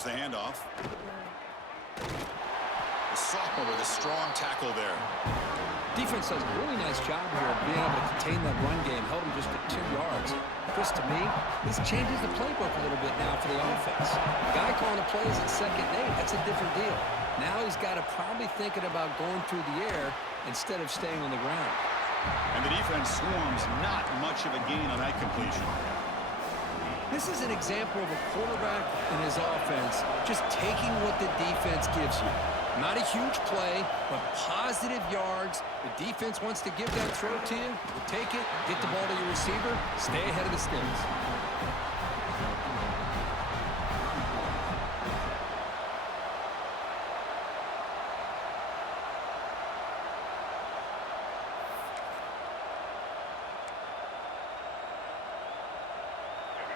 Here's the handoff. The sophomore with a strong tackle there. Defense does a really nice job here of being able to contain that run game. Held him just for 2 yards. Chris, to me, this changes the playbook a little bit now for the offense. The guy calling the plays at 2nd and 8, that's a different deal. Now he's got to probably thinking about going through the air instead of staying on the ground. And the defense swarms, not much of a gain on that completion. This is an example of a quarterback and his offense just taking what the defense gives you. Not a huge play, but positive yards. The defense wants to give that throw to you. You take it, get the ball to your receiver, stay ahead of the sticks.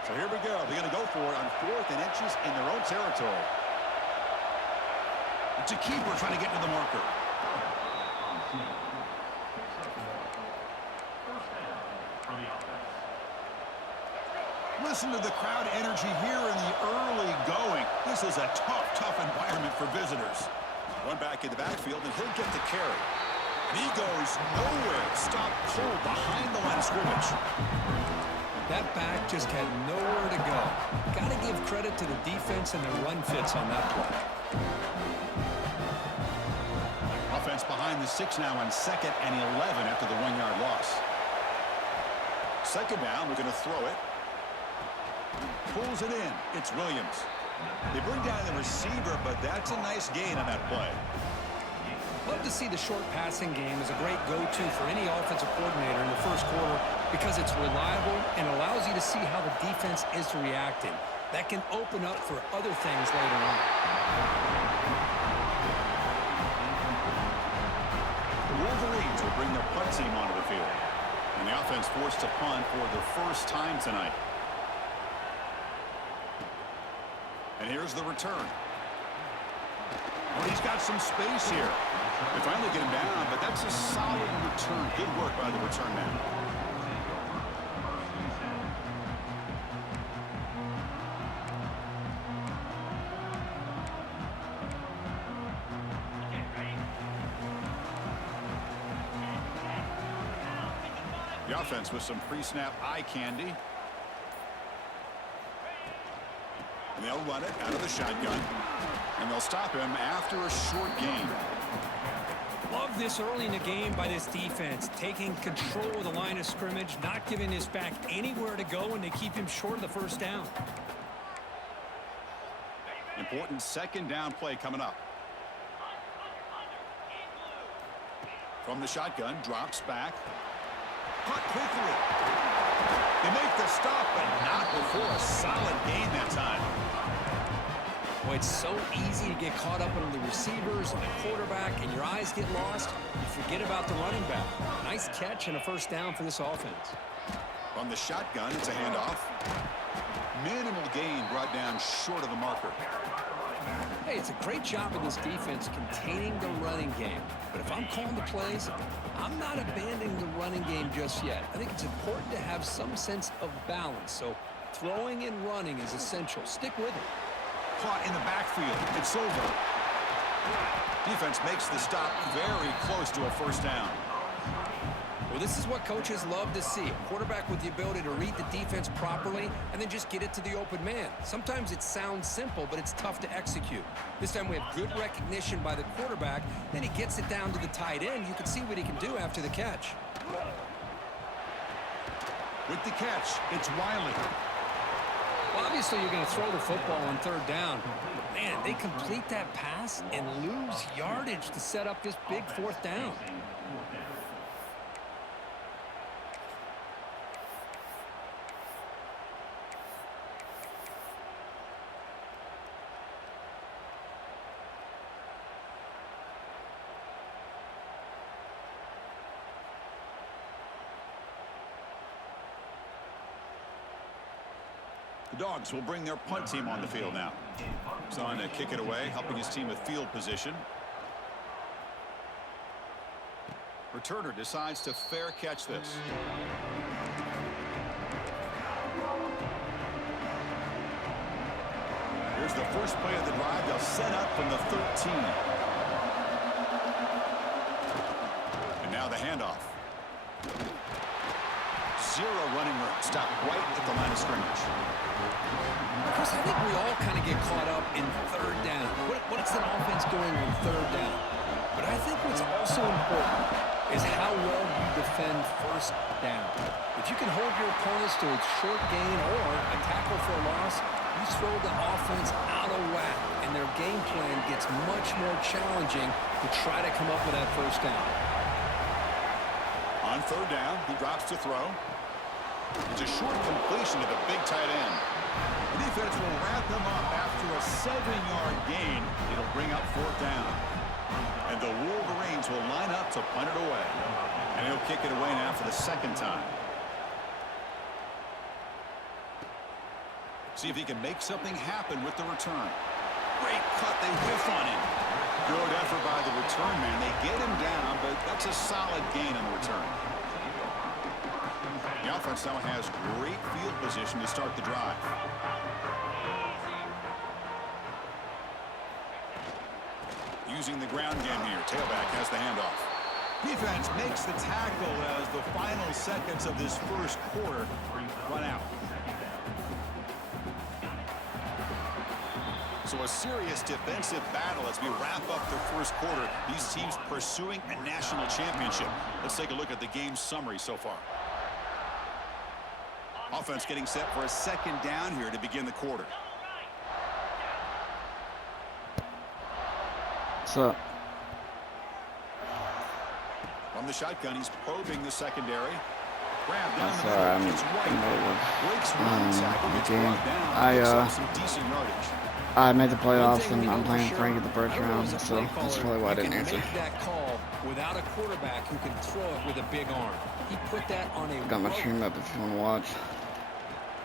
So here we go. They're going to go for it on 4th and inches in their own territory. It's a keeper trying to get to the marker. Listen to the crowd energy here in the early going. This is a tough environment for visitors. Run back in the backfield, and he'll get the carry. And he goes nowhere. Stop cold behind the line of scrimmage. That back just had nowhere to go. Got to give credit to the defense and their run fits on that play. Offense behind the 6 now on 2nd and 11 after the 1-yard loss. 2nd down, we're going to throw it. Pulls it in. It's Williams. They bring down the receiver, but that's a nice gain on that play. Love to see the short passing game as a great go-to for any offensive coordinator in the first quarter because it's reliable and allows you to see how the defense is reacting. That can open up for other things later on. The Wolverines will bring their punt team onto the field. And the offense forced to punt for the first time tonight. And here's the return. Well, he's got some space here. They finally get him down, but that's a solid return. Good work by the return man. The offense with some pre-snap eye candy. And they'll run it out of the shotgun. And they'll stop him after a short gain. Love this early in the game by this defense. Taking control of the line of scrimmage, not giving this back anywhere to go, and they keep him short of the first down. Important 2nd down play coming up. From the shotgun, drops back. Caught quickly. They make the stop, but not before a solid gain that time. Boy, it's so easy to get caught up on the receivers and the quarterback, and your eyes get lost. You forget about the running back. Nice catch and a first down for this offense. From the shotgun, it's a handoff. Minimal gain brought down short of the marker. Hey, it's a great job of this defense containing the running game. But if I'm calling the plays, I'm not abandoning the running game just yet. I think it's important to have some sense of balance. So throwing and running is essential. Stick with it. Caught in the backfield. It's over. Defense makes the stop very close to a first down. Well, this is what coaches love to see. A quarterback with the ability to read the defense properly and then just get it to the open man. Sometimes it sounds simple, but it's tough to execute. This time we have good recognition by the quarterback. Then he gets it down to the tight end. You can see what he can do after the catch. With the catch, it's Wiley. Well, obviously you're going to throw the football on 3rd down. Man, they complete that pass and lose yardage to set up this big 4th down. The Dogs will bring their punt team on the field now. He's on to kick it away, helping his team with field position. Returner decides to fair catch this. Here's the first play of the drive. They'll set up from the 13. And now the handoff. Zero running room. Stop right at the line of scrimmage. Chris, I think we all kind of get caught up in third down. What's an offense doing on third down? But I think what's also important is how well you defend first down. If you can hold your opponents to a short gain or a tackle for a loss, you throw the offense out of whack, and their game plan gets much more challenging to try to come up with that first down. On third down, he drops to throw. It's a short completion to the big tight end. The defense will wrap him up after a 7-yard gain. It'll bring up fourth down. And the Wolverines will line up to punt it away. And he'll kick it away now for the second time. See if he can make something happen with the return. Great cut. They whiff on him. Good effort by the return man. They get him down, but that's a solid gain on the return. The offense now has great field position to start the drive. Using the ground game here. Tailback has the handoff. Defense makes the tackle as the final seconds of this first quarter run out. So a serious defensive battle as we wrap up the first quarter. These teams pursuing a national championship. Let's take a look at the game summary so far. Offense getting set for a second down here to begin the quarter. What's up? From the shotgun, he's probing the secondary. Grab down I'm the sorry, middle. It's White. Breaks one tackle, gets brought down. Picks up some decent yardage. I made the playoffs, and I'm playing Frank at the first round, so that's probably why I didn't answer. Make that call without a quarterback who can throw it with a big arm. He put that on a Got my stream up if you want to watch.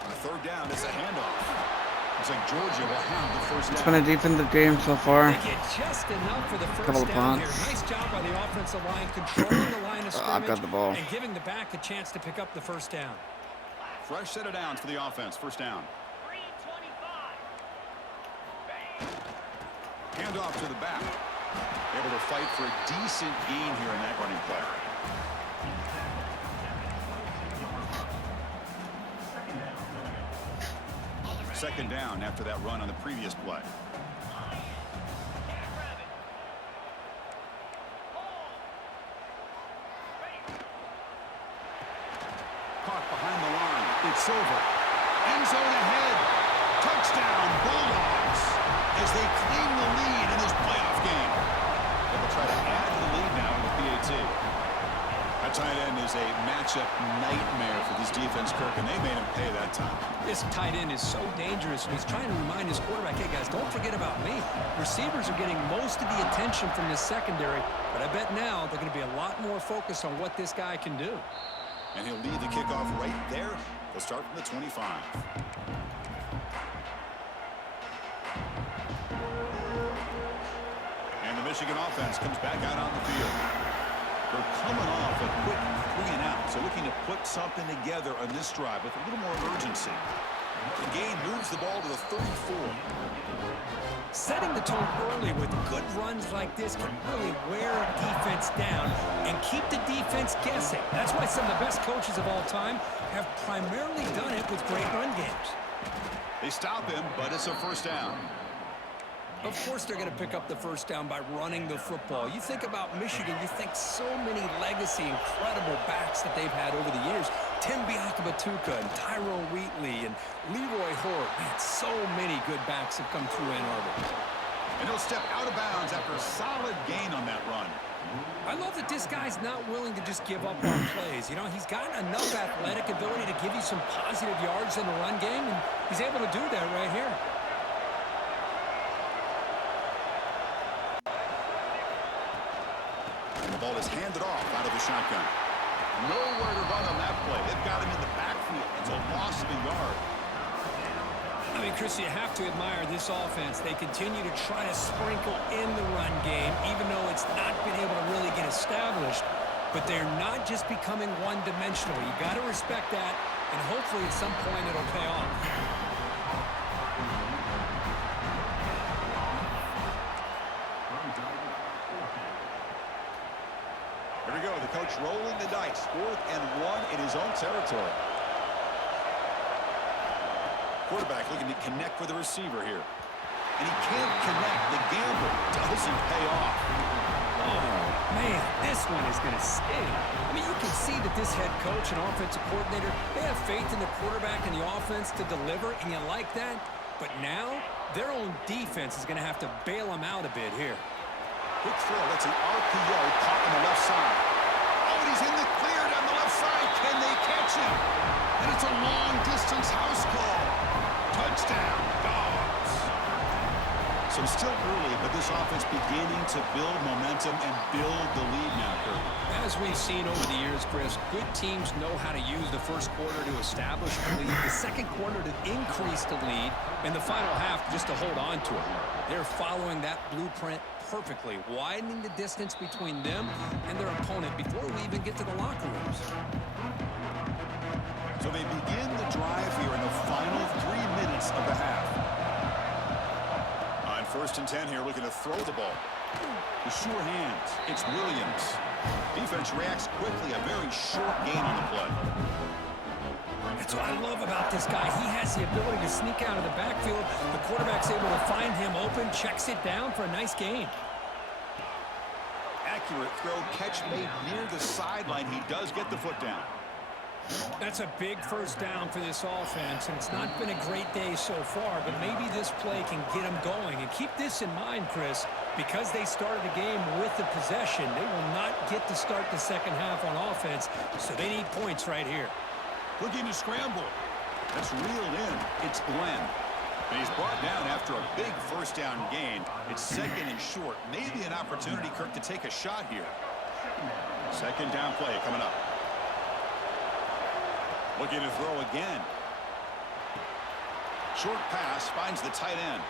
On third down, it's a handoff. Looks like Georgia will have the first down. It's been a defensive game so far. They get just enough for the first Couple of down here. punts. Nice job by the offensive line controlling the line of scrimmage I've got the ball. and giving the back a chance to pick up the first down. Fresh set of downs for the offense. First down. Handoff to the back. Able to fight for a decent gain here in that running play. Second down after that run on the previous play. Caught behind the line. It's over. End zone ahead. Touchdown, Bulldogs, as they claim the lead in this playoff game. They will try to add to the lead now with the PAT. That tight end is a matchup nightmare for this defense, Kirk, and they made him pay that time. This tight end is so dangerous, and he's trying to remind his quarterback, hey, guys, don't forget about me. Receivers are getting most of the attention from this secondary, but I bet now they're going to be a lot more focused on what this guy can do. And he'll lead the kickoff right there. They'll start from the 25. And the Michigan offense comes back out on the field. They're coming off a quick 3-and-out, so looking to put something together on this drive with a little more urgency. The game moves the ball to the 34. Setting the tone early with good runs like this can really wear a defense down and keep the defense guessing. That's why some of the best coaches of all time have primarily done it with great run games. They stop him, but it's a first down. Of course they're going to pick up the first down by running the football. You think about Michigan, you think so many legacy, incredible backs that they've had over the years. Tim Biakabatuka and Tyrone Wheatley and Leroy Hort. Man, so many good backs have come through Ann Arbor. And he'll step out of bounds after a solid gain on that run. I love that this guy's not willing to just give up on plays. You know, he's got enough athletic ability to give you some positive yards in the run game, and he's able to do that right here. And the ball is handed off out of the shotgun. Nowhere to run on that play. They've got him in the backfield. It's a loss of a yard. I mean, Chris, you have to admire this offense. They continue to try to sprinkle in the run game, even though it's not been able to really get established. But they're not just becoming one-dimensional. You got to respect that, and hopefully at some point it'll pay off. coach rolling the dice. 4th and 1 in his own territory. Quarterback looking to connect with the receiver here. And he can't connect. The gamble doesn't pay off. Oh, man, this one is going to sting. I mean, you can see that this head coach and offensive coordinator, they have faith in the quarterback and the offense to deliver, and you like that. But now, their own defense is going to have to bail them out a bit here. Quick throw. That's an RPO caught on the left side. Oh, and he's in the clear down the left side. Can they catch him? And it's a long-distance house call. Touchdown, Dogs. So still early, but this offense beginning to build momentum and build the lead now, Kurt. As we've seen over the years, Chris, good teams know how to use the first quarter to establish the lead, the second quarter to increase the lead, and the final half just to hold on to it. They're following that blueprint perfectly, widening the distance between them and their opponent before we even get to the locker rooms. So they begin the drive here in the final 3 minutes of the half. On 1st and 10 here, looking to throw the ball. The sure hands. It's Williams. Defense reacts quickly. A very short gain on the play. That's what I love about this guy. He has the ability to sneak out of the backfield. The quarterback's able to find him open, checks it down for a nice gain. Accurate throw, catch made near the sideline. He does get the foot down. That's a big first down for this offense, and it's not been a great day so far, but maybe this play can get them going. And keep this in mind, Chris, because they started the game with the possession, they will not get to start the second half on offense, so they need points right here. Looking to scramble. That's reeled in. It's Glenn. And he's brought down after a big first down gain. It's 2nd and short. Maybe an opportunity, Kirk, to take a shot here. 2nd down play coming up. Looking to throw again. Short pass finds the tight end.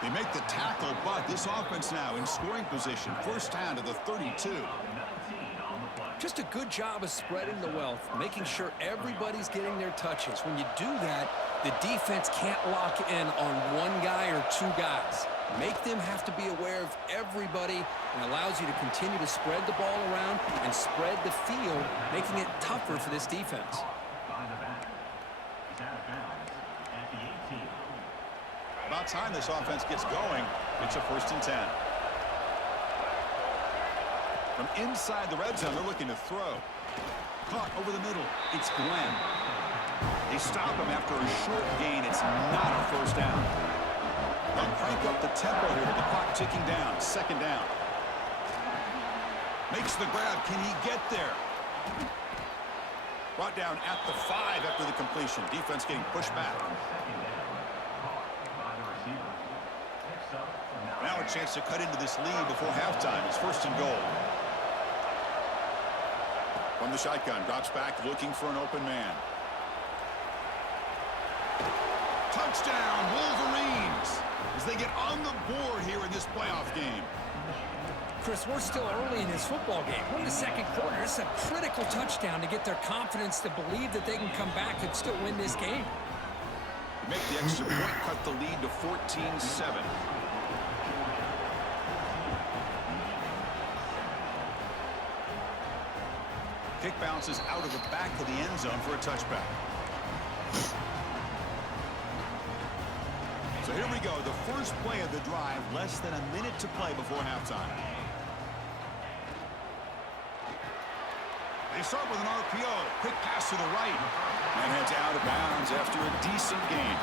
They make the tackle, but this offense now in scoring position. First down to the 32. Just a good job of spreading the wealth, making sure everybody's getting their touches. When you do that, the defense can't lock in on one guy or two guys. Make them have to be aware of everybody and allows you to continue to spread the ball around and spread the field, making it tougher for this defense. About time this offense gets going. It's a 1st and 10. From inside the red zone, they're looking to throw. Caught over the middle. It's Glenn. They stop him after a short gain. It's not a first down. They'll crank up the tempo here with the clock ticking down. 2nd down. Makes the grab. Can he get there? Brought down at the 5 after the completion. Defense getting pushed back. Now a chance to cut into this lead before halftime. It's 1st and goal. From the shotgun, drops back looking for an open man. Touchdown, Wolverines, as they get on the board here in this playoff game. Chris, we're still early in this football game. We're in the second quarter. It's a critical touchdown to get their confidence to believe that they can come back and still win this game. They make the extra point, cut the lead to 14-7. Kick bounces out of the back of the end zone for a touchback. So here we go, the first play of the drive, less than a minute to play before halftime. They start with an RPO, quick pass to the right. And heads out of bounds after a decent gain.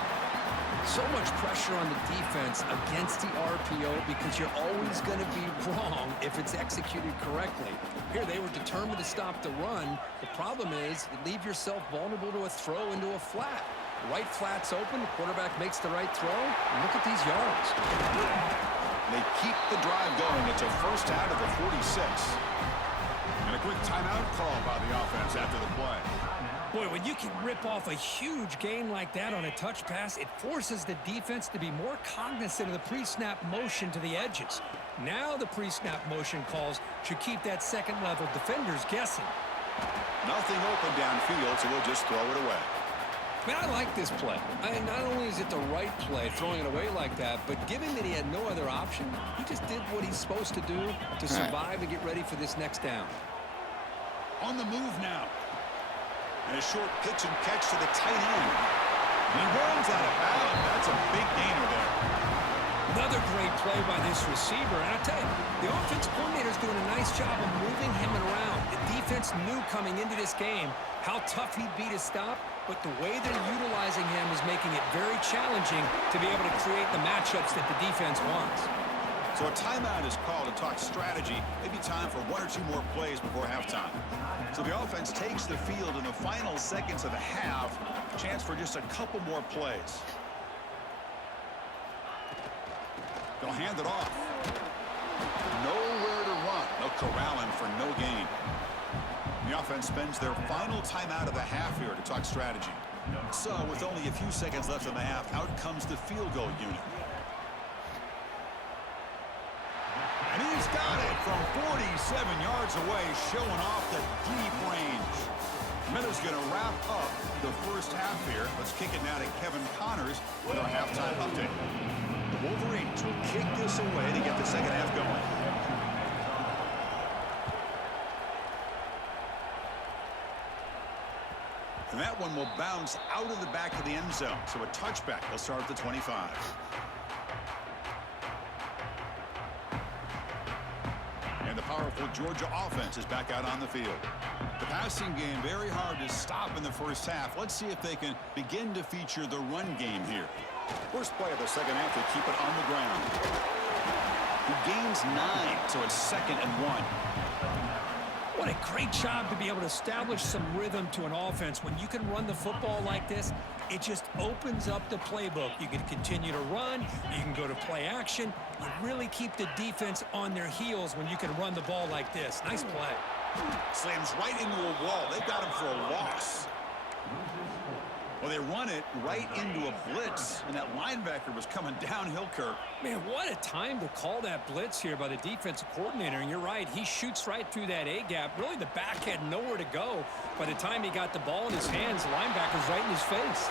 So much pressure on the defense against the RPO because you're always going to be wrong if it's executed correctly. Here, they were determined to stop the run. The problem is you leave yourself vulnerable to a throw into a flat. Right flat's open, the quarterback makes the right throw, and look at these yards. They keep the drive going. It's a first out of the 46. And a quick timeout call by the offense after the play. Boy, when you can rip off a huge gain like that on a touch pass, it forces the defense to be more cognizant of the pre-snap motion to the edges. Now the pre-snap motion calls should keep that second-level defenders guessing. Nothing open downfield, so we'll just throw it away. Man, I like this play. Not only is it the right play, throwing it away like that, but given that he had no other option, he just did what he's supposed to do to survive and get ready for this next down. On the move now. And a short pitch and catch to the tight end. And he runs out of bounds. That's a big gainer there. Another great play by this receiver. And I tell you, the offense coordinator is doing a nice job of moving him around. The defense knew coming into this game how tough he'd be to stop, but the way they're utilizing him is making it very challenging to be able to create the matchups that the defense wants. So a timeout is called to talk strategy. Maybe time for one or two more plays before halftime. So the offense takes the field in the final seconds of the half. Chance for just a couple more plays. They'll hand it off. Nowhere to run. They'll corral him for no gain. The offense spends their final timeout of the half here to talk strategy. So with only a few seconds left in the half, out comes the field goal unit. And he's got it from 47 yards away, showing off the deep range. Miller's going to wrap up the first half here. Let's kick it now to Kevin Connors with our halftime update. The Wolverines will kick this away to get the second half going. And that one will bounce out of the back of the end zone. So a touchback. They'll start at the 25. And the powerful Georgia offense is back out on the field. The passing game very hard to stop in the first half. Let's see if they can begin to feature the run game here. First play of the second half, they keep it on the ground. He gains 9, so it's 2nd and 1. What a great job to be able to establish some rhythm to an offense. When you can run the football like this, it just opens up the playbook. You can continue to run. You can go to play action. You really keep the defense on their heels when you can run the ball like this. Nice play. Slams right into a wall. They got him for a loss. Well, they run it right into a blitz, and that linebacker was coming downhill, Kirk. Man, what a time to call that blitz here by the defensive coordinator. And you're right, he shoots right through that A-gap. Really, the back had nowhere to go. By the time he got the ball in his hands, the linebacker's right in his face.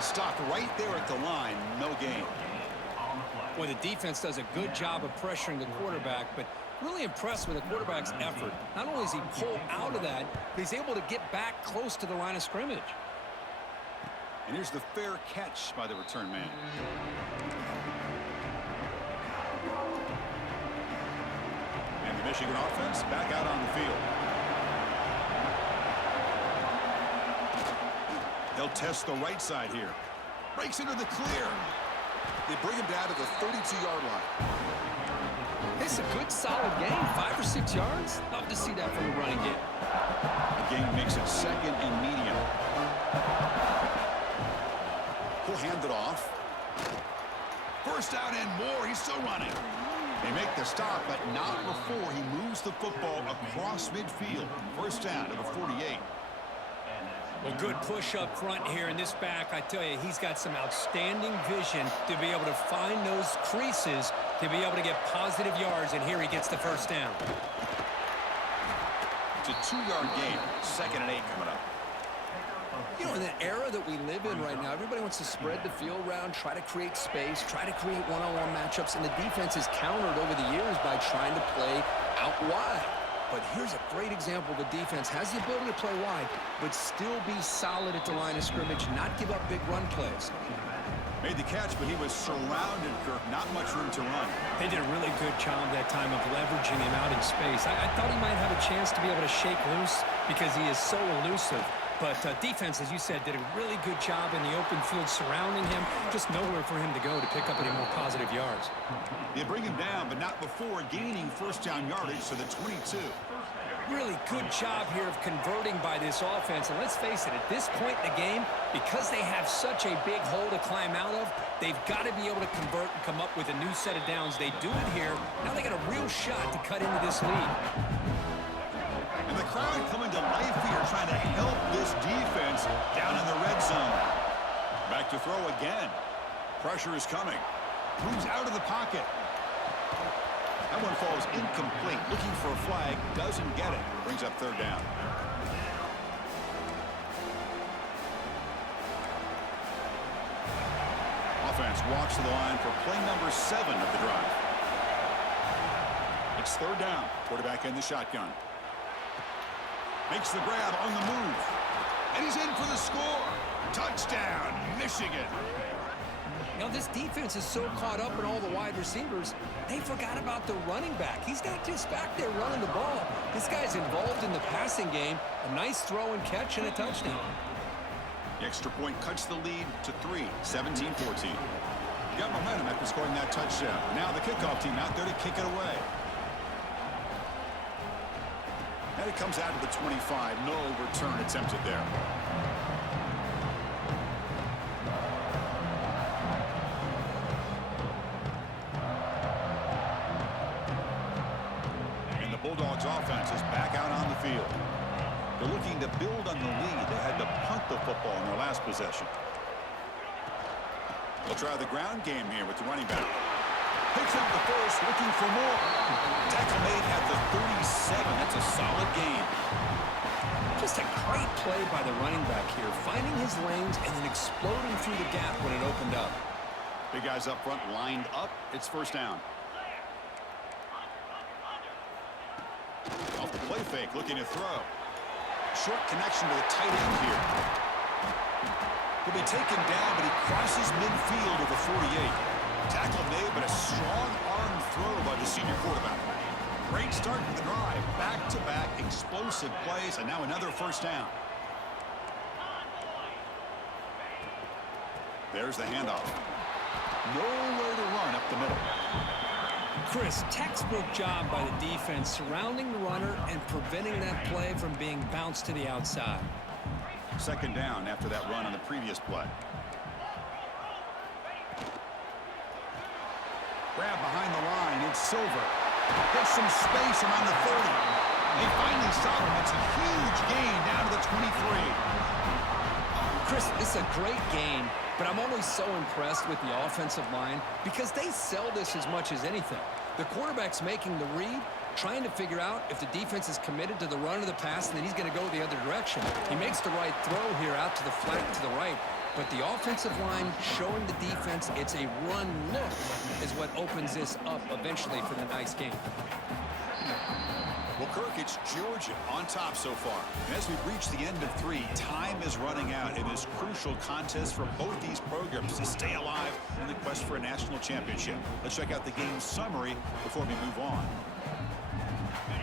Stopped right there at the line, no gain. Boy, the defense does a good job of pressuring the quarterback, but really impressed with the quarterback's effort. Not only does he pull out of that, but he's able to get back close to the line of scrimmage. And here's the fair catch by the return man. And the Michigan offense back out on the field. They'll test the right side here. Breaks into the clear. They bring him down to the 32-yard line. It's a good, solid game. 5 or 6 yards. Love to see that from the running game. The game makes it 2nd and medium. He'll hand it off. First down and more. He's still running. They make the stop, but not before he moves the football across midfield. First down to the 48. Well, good push up front here in this back. I tell you, he's got some outstanding vision to be able to find those creases to be able to get positive yards, and here he gets the first down. It's a 2-yard gain. 2nd and 8 coming up. You know, in the era that we live in right now, everybody wants to spread the field around, try to create space, try to create one-on-one matchups, and the defense is countered over the years by trying to play out wide. But here's a great example. The defense has the ability to play wide, but still be solid at the line of scrimmage, not give up big run plays. Made the catch, but he was surrounded, Kirk. Not much room to run. They did a really good job that time of leveraging him out in space. I thought he might have a chance to be able to shake loose because he is so elusive. But defense, as you said, did a really good job in the open field surrounding him. Just nowhere for him to go to pick up any more positive yards. They bring him down, but not before gaining first down yardage to the 22. Really good job here of converting by this offense. And let's face it, at this point in the game, because they have such a big hole to climb out of, they've got to be able to convert and come up with a new set of downs. They do it here. Now they got a real shot to cut into this lead. And the crowd coming to life here, trying to help this defense down in the red zone. Back to throw again. Pressure is coming. Moves out of the pocket. That one falls incomplete. Looking for a flag. Doesn't get it. Brings up third down. offense walks to the line for play number 7 of the drive. It's third down. Quarterback in the shotgun. Makes the grab on the move. And he's in for the score. Touchdown, Michigan. You know, this defense is so caught up in all the wide receivers, they forgot about the running back. He's not just back there running the ball. This guy's involved in the passing game. A nice throw and catch and a touchdown. The extra point cuts the lead to 3, 17-14. Got momentum after scoring that touchdown. Now the kickoff team out there to kick it away. And it comes out to the 25. No return attempted there. And the Bulldogs offense is back out on the field. They're looking to build on the lead. They had to punt the football in their last possession. They'll try the ground game here with the running back. Picks up the first, looking for more. Tackle made at the 37. That's a solid gain. Just a great play by the running back here, finding his lanes and then exploding through the gap when it opened up. Big guys up front lined up. It's first down. Off the play fake, looking to throw. Short connection to the tight end here. He'll be taken down, but he crosses midfield with a 48. Tackle made, but a strong arm throw by the senior quarterback. Great start to the drive. Back-to-back explosive plays, and now another first down. There's the handoff. Nowhere to run up the middle. Chris, textbook job by the defense surrounding the runner and preventing that play from being bounced to the outside. Second down after that run on the previous play. Grab behind the line. It's Silver. Gets some space around the 30. They finally stop him. It's a huge gain down to the 23. Chris, this is a great game, but I'm always so impressed with the offensive line because they sell this as much as anything. The quarterback's making the read, trying to figure out if the defense is committed to the run or the pass, and then he's going to go the other direction. He makes the right throw here out to the flat to the right, but the offensive line showing the defense it's a run look is what opens this up eventually for the nice game. Well, Kirk, it's Georgia on top so far. And as we reach the end of 3, time is running out in this crucial contest for both these programs to stay alive in the quest for a national championship. Let's check out the game summary before we move on.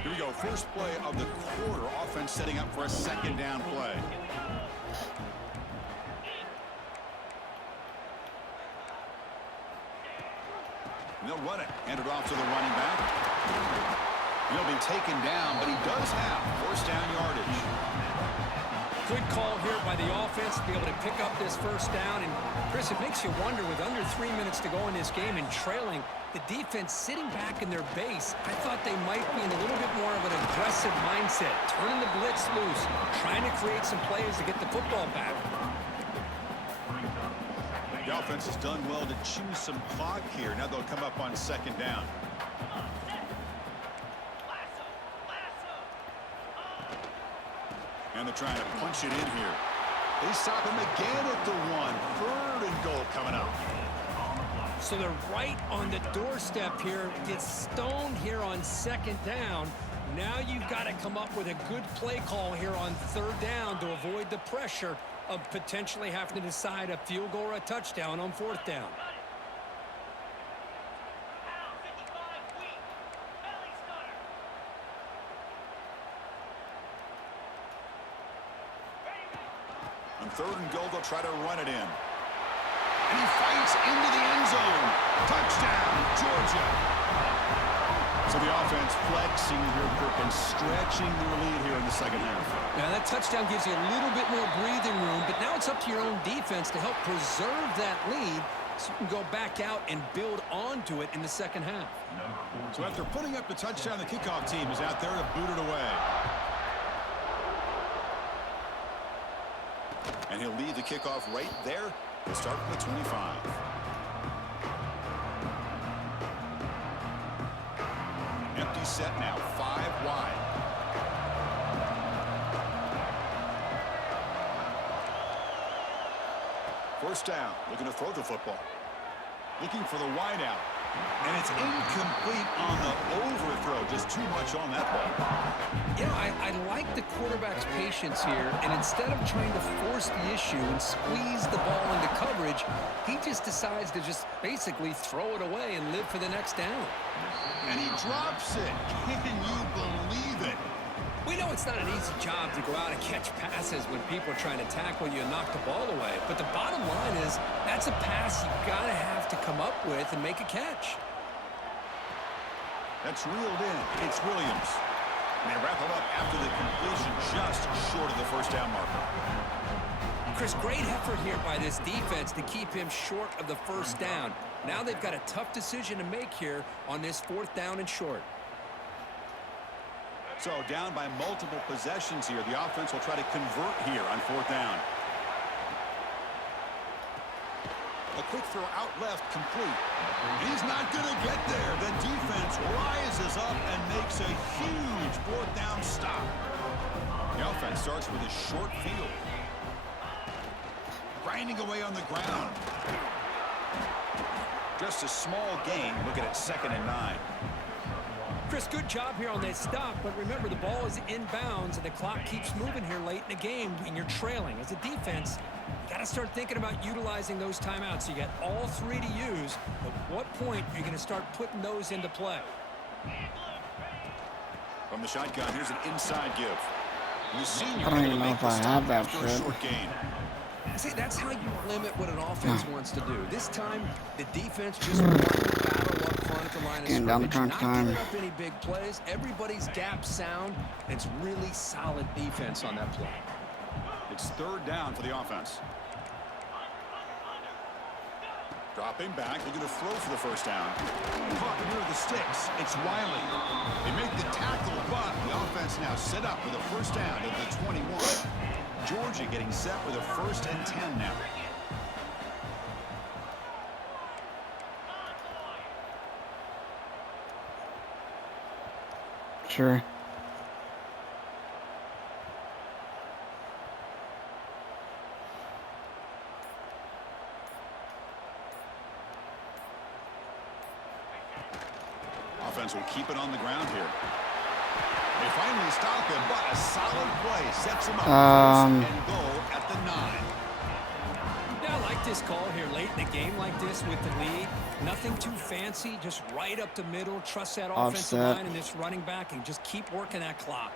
Here we go. First play of the quarter. Offense setting up for a second down play. And they'll run it. Hand it off to the running back. He'll be taken down, but he does have first down yardage. Good call here by the offense to be able to pick up this first down. And, Chris, it makes you wonder, with under 3 minutes to go in this game and trailing, the defense sitting back in their base, I thought they might be in a little bit more of an aggressive mindset, turning the blitz loose, trying to create some plays to get the football back. The offense has done well to choose some clock here. Now they'll come up on second down. And they're trying to punch it in here. They stop him again at the 1. 3rd and goal coming up. So they're right on the doorstep here. Gets stoned here on second down. Now you've got to come up with a good play call here on 3rd down to avoid the pressure of potentially having to decide a field goal or a touchdown on 4th down. On 3rd and goal, they'll try to run it in. And he fights into the end zone. Touchdown, Georgia. So the offense flexing here, Kirk, and stretching their lead here in the second half. Now that touchdown gives you a little bit more breathing room, but now it's up to your own defense to help preserve that lead so you can go back out and build onto it in the second half. So after putting up the touchdown, the kickoff team is out there to boot it away. And he'll lead the kickoff right there. We'll start from the 25. Empty set now, 5 wide. First down, looking to throw the football. Looking for the wide out. And it's incomplete on the overthrow. Just too much on that ball. You know, I like the quarterback's patience here, and instead of trying to force the issue and squeeze the ball into coverage, he just decides to just basically throw it away and live for the next down. And he drops it. Can you believe it? We know it's not an easy job to go out and catch passes when people are trying to tackle you and knock the ball away. But the bottom line is that's a pass you got to have to come up with and make a catch. That's reeled in. It's Williams. And they wrap it up after the completion just short of the first down marker. Chris, great effort here by this defense to keep him short of the first down. Now they've got a tough decision to make here on this 4th down and short. So down by multiple possessions here. The offense will try to convert here on 4th down. A quick throw out left, complete. He's not going to get there. The defense rises up and makes a huge 4th down stop. The offense starts with a short field. Grinding away on the ground. Just a small gain. Look at it, 2nd and 9. Chris, good job here on that stop, but remember the ball is inbounds and the clock keeps moving here late in the game and you're trailing. As a defense, you got to start thinking about utilizing those timeouts. You got all 3 to use. At what point are you going to start putting those into play? From the shotgun, here's an inside give. The senior I don't even know if I have that shit. See, that's how you limit what an offense wants to do. This time, the defense just won the battle up front at the line of Getting down to scrimmage. crunch Not giving time. up any big plays. Everybody's gap sound. And it's really solid defense on that play. It's 3rd down for the offense. Dropping back, looking to throw for the first down. Caught near the sticks. It's Wiley. They make the tackle, but the offense now set up with a first down at the 21. Georgia getting set with a 1st and 10 now. Sure. Offense will keep it on the ground here. They finally stop him, but a solid play sets him up. And goal at the 9. Yeah, I like this call here late in the game like this with the lead. Nothing too fancy, just right up the middle. Trust that offensive line and this running back and just keep working that clock.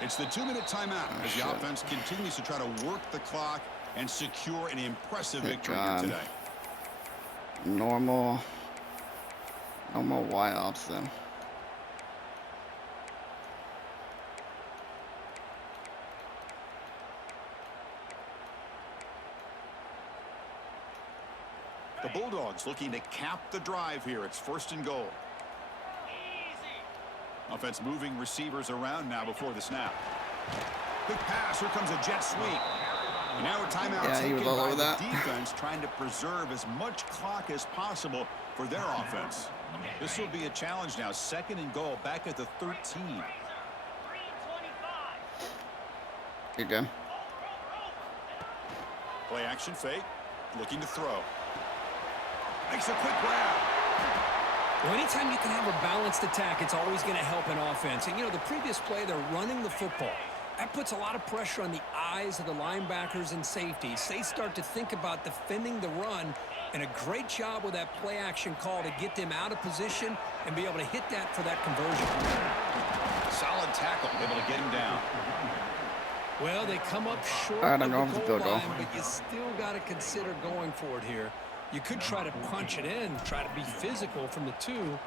It's the 2-minute timeout as the offense continues to try to work the clock and secure an impressive victory here today. Normal wide option. The Bulldogs looking to cap the drive here. It's 1st and goal. Offense moving receivers around now before the snap. Quick pass. Here comes a jet sweep. And now a timeout taken by the defense, trying to preserve as much clock as possible for their offense. This will be a challenge now. 2nd and goal back at the 13. You're good. Play action fake. Looking to throw. Makes a quick grab. Well, anytime you can have a balanced attack, it's always going to help an offense. And, you know, the previous play, they're running the football. That puts a lot of pressure on the eyes of the linebackers and safeties. They start to think about defending the run, and a great job with that play action call to get them out of position and be able to hit that for that conversion. Solid tackle, able to get him down. Well, they come up short of the goal line, but you still got to consider going for it here. You could try to punch it in, try to be physical from the 2,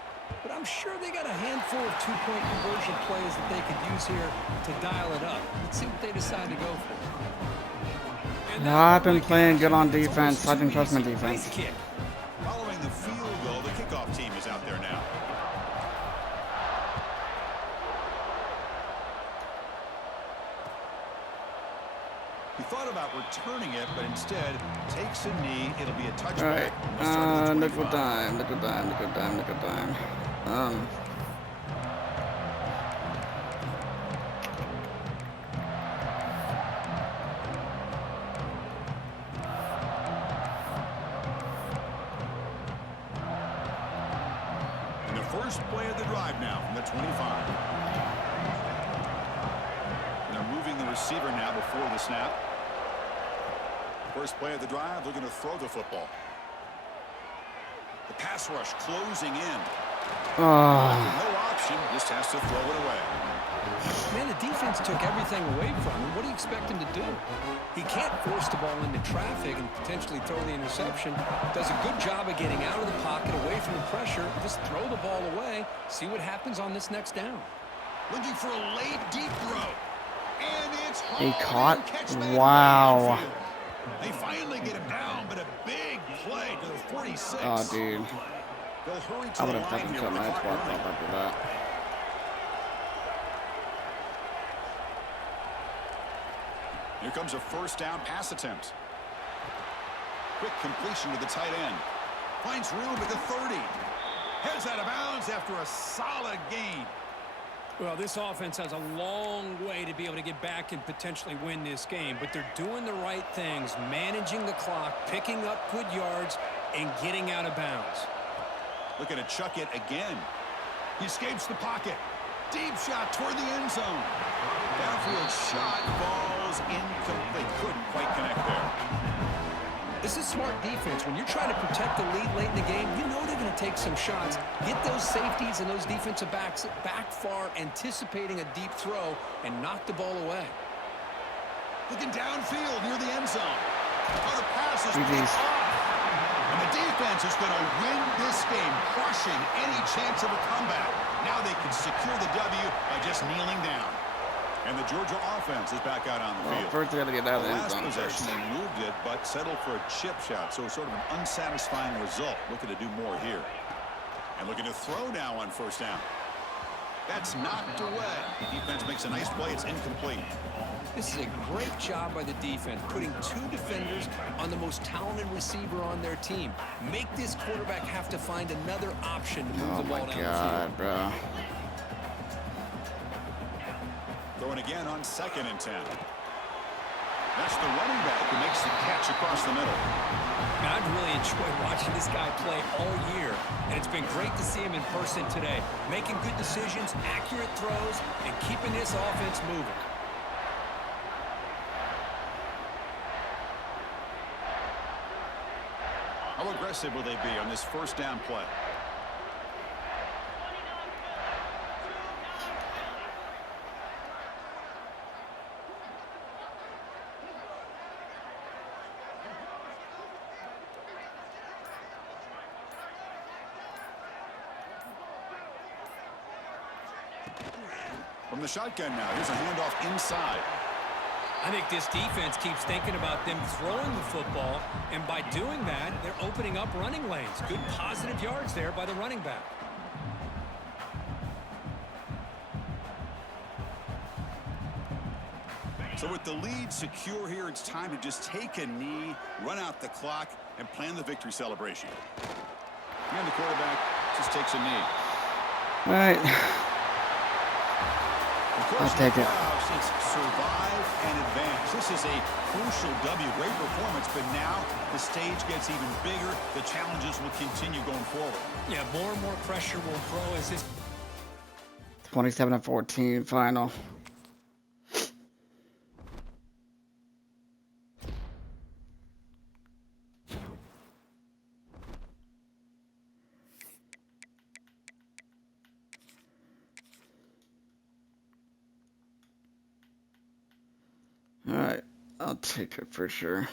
but I'm sure they got a handful of 2-point conversion plays that they could use here to dial it up. Let's see what they decide to go for. No, I've been playing good on defense. I can trust my defense. Nice kick. Following the field goal, the kickoff team is out there now. He thought about returning it, but instead takes a knee. It'll be a touchback. All right. Nickel dime. First play of the drive now from the 25. And they're moving the receiver now before the snap. First play of the drive, looking to throw the football. The pass rush closing in. No option, just has to throw it away. Man, the defense took everything away from him. What do you expect him to do? He can't force the ball into traffic and potentially throw the interception. Does a good job of getting out of the pocket, away from the pressure. Just throw the ball away. See what happens on this next down. Looking for a late deep throw. And it's He hauled caught? and catch made Wow. by the infield. They finally get him down, but a big play to the 46. Oh, dude. They'll hurry to I would the have line fucking here cut with my the clock spark running. off after that. Here comes a first down pass attempt. Quick completion to the tight end. Finds room at the 30. Heads out of bounds after a solid gain. Well, this offense has a long way to be able to get back and potentially win this game, but they're doing the right things, managing the clock, picking up good yards, and getting out of bounds. Looking to chuck it again. He escapes the pocket. Deep shot toward the end zone. Downfield shot falls incomplete. Couldn't quite connect there. This is smart defense. When you're trying to protect the lead late in the game, you know they're going to take some shots. Get those safeties and those defensive backs back far, anticipating a deep throw, and knock the ball away. Looking downfield near the end zone. Oh, the pass is GG's. picked off. And the defense is going to win this game, crushing any chance of a comeback. Now they can secure the W by just kneeling down. And the Georgia offense is back out on the Well, field. first they got to get out of The the end last zone possession, first. they moved it, but settled for a chip shot. So sort of an unsatisfying result. Looking to do more here. And looking to throw now on first down. That's knocked away. The defense makes a nice play. It's incomplete. This is a great job by the defense, putting two defenders on the most talented receiver on their team. Make this quarterback have to find another option to move Oh the ball my down the field. god, bro. Throwing again on 2nd and 10. That's the running back who makes the catch across the middle. Man, I've really enjoyed watching this guy play all year, and it's been great to see him in person today, making good decisions, accurate throws, and keeping this offense moving. How aggressive will they be on this first down play? From the shotgun now, here's a handoff inside. I think this defense keeps thinking about them throwing the football, and by doing that, they're opening up running lanes. Good positive yards there by the running back. So with the lead secure here, it's time to just take a knee, run out the clock, and plan the victory celebration. And the quarterback just takes a knee. All right. I'll take it. It's survive and advance. This is a crucial W. Great performance, but now the stage gets even bigger. The challenges will continue going forward. Yeah, more and more pressure will grow as this 27-14 final. All right, I'll take it for sure.